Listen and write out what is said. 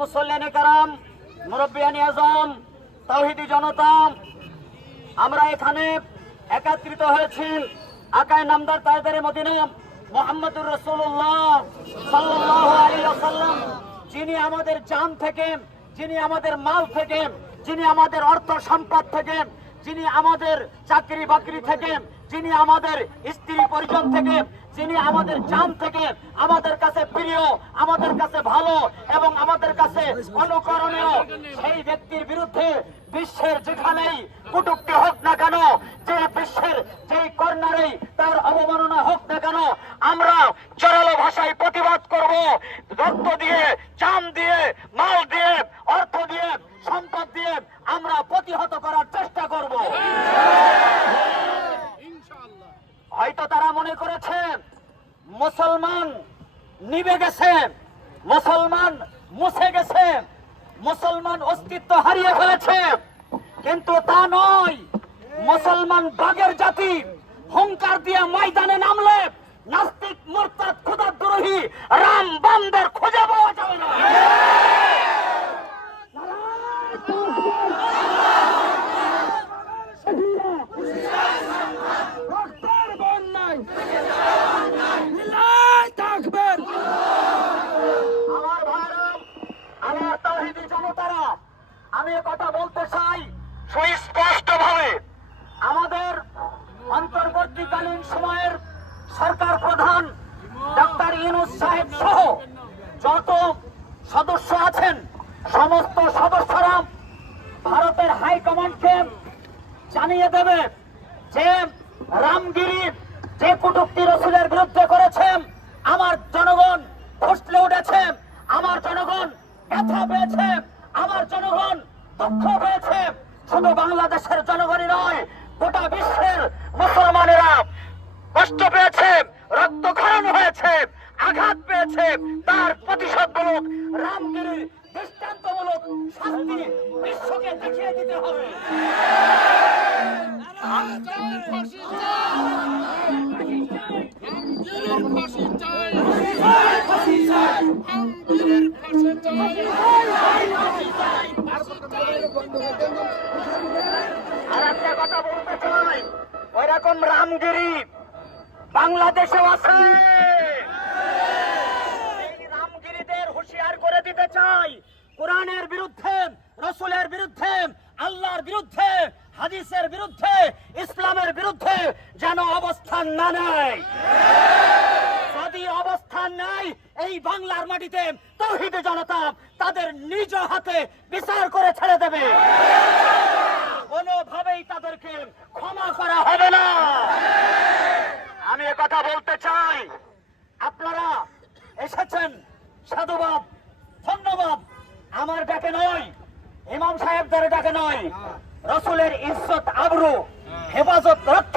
মুসল্লিয়ানি কারাম, মুরব্বিয়ানি আজম, তাওহিদি জনতা, আমরা এখানে একত্রিত হয়েছি আকায় নামদার তাইদারে মদিনা, মোহাম্মদুর রসুল্লাহ যিনি আমাদের জান থেকে, যিনি আমাদের মাল থেকে, যিনি আমাদের অর্থ সম্পদ থেকে, যিনি আমাদের চাকরি বাকরি থেকে, যিনি আমাদের স্ত্রী পরিজন থেকে যিনি আমাদের জান থেকে আমাদের কাছে প্রিয় আমাদের কাছে ভালো এবং আমাদের কাছে অনুকরণীয় সেই ব্যক্তির বিরুদ্ধে বিশ্বের যেখানেই কুটুক্তি হোক না কেন যে বিশ্বের যেই কর্নারেই তার অবমাননা হোক না কেন আমরা জোরালো ভাষায় প্রতিবাদ করব। রক্ত দিয়ে চাম দিয়ে মাল দিয়ে অর্থ দিয়ে সম্পদ দিয়ে আমরা প্রতিহত করার চেষ্টা করব। হয়তো তারা মনে করেছে মুসলমান নিবে গেছে, মুসলমান মুছে গেছে, মুসলমান অস্তিত্ব হারিয়ে ফেলেছে। কিন্তু তা নয়, মুসলমান বাগের জাতি হুঙ্কার দিয়ে ময়দানে নামলে নাস্তিক মোরতাদ দ্রোহী রাম বামদের খুঁজে পাওয়া যাবে না রক্তের বন্যায় মিলাই থাকবেন আমার ভাইরা আমার তাহিদি জনতারা আমি এ কথা বলতে চাই সুস্পষ্ট ভাবে আমাদের অন্তর্বর্তীকালীন সময়ের সরকার প্রধান ডক্টর ইউনুস সাহেব সহ যত সদস্য আছেন, সমস্ত সদস্যরা ভারতের হাইকমান্ডকে জানিয়ে দেবে যে রামগিরি যে কটুক্তি রসুলের বিরুদ্ধে করেছেন আমার জনগণ ফসলে উঠেছে, আমার জনগণ ব্যথা পেয়েছে, আমার জনগণ দুঃখ পেয়েছে। শুধু বাংলাদেশের জনগণই নয়, গোটা বিশ্বের মুসলমানেরা কষ্ট পেয়েছে রক্তক্ষরণ হয়েছে, আঘাত পেয়েছে, তার প্রতিশোধমূলক রামগিরি দৃষ্টান্তমূলক শাস্তি বিশ্বকে দেখিয়ে দিতে হবে। আর একটা কথা বলতে চাই ওই রকম রামগিরি বাংলাদেশেও আছে। রামগিরিদের হুঁশিয়ার করে দিতে চাই, কোরআনের বিরুদ্ধে, রসুলের বিরুদ্ধে, আল্লাহর বিরুদ্ধে, হাদিসের বিরুদ্ধে, ইসলামের বিরুদ্ধে যেন অবস্থান না নেয়। যদি অবস্থান নাই এই বাংলার মাটিতে তৌহিদে জনতা তাদের নিজ হাতে বিচার করে ছেড়ে দেবে। কোনোভাবেই তাদেরকে ক্ষমা করা হবে না। আমি কথা বলতে চাই। আপনারা এসেছেন, সাধুবাদ, ধন্যবাদ। আমার ডাকে নয়, ইমাম সাহেবদের ডাকে নয়। রসুলের ইজ্জত, আবরু, হেফাজত এসেছেন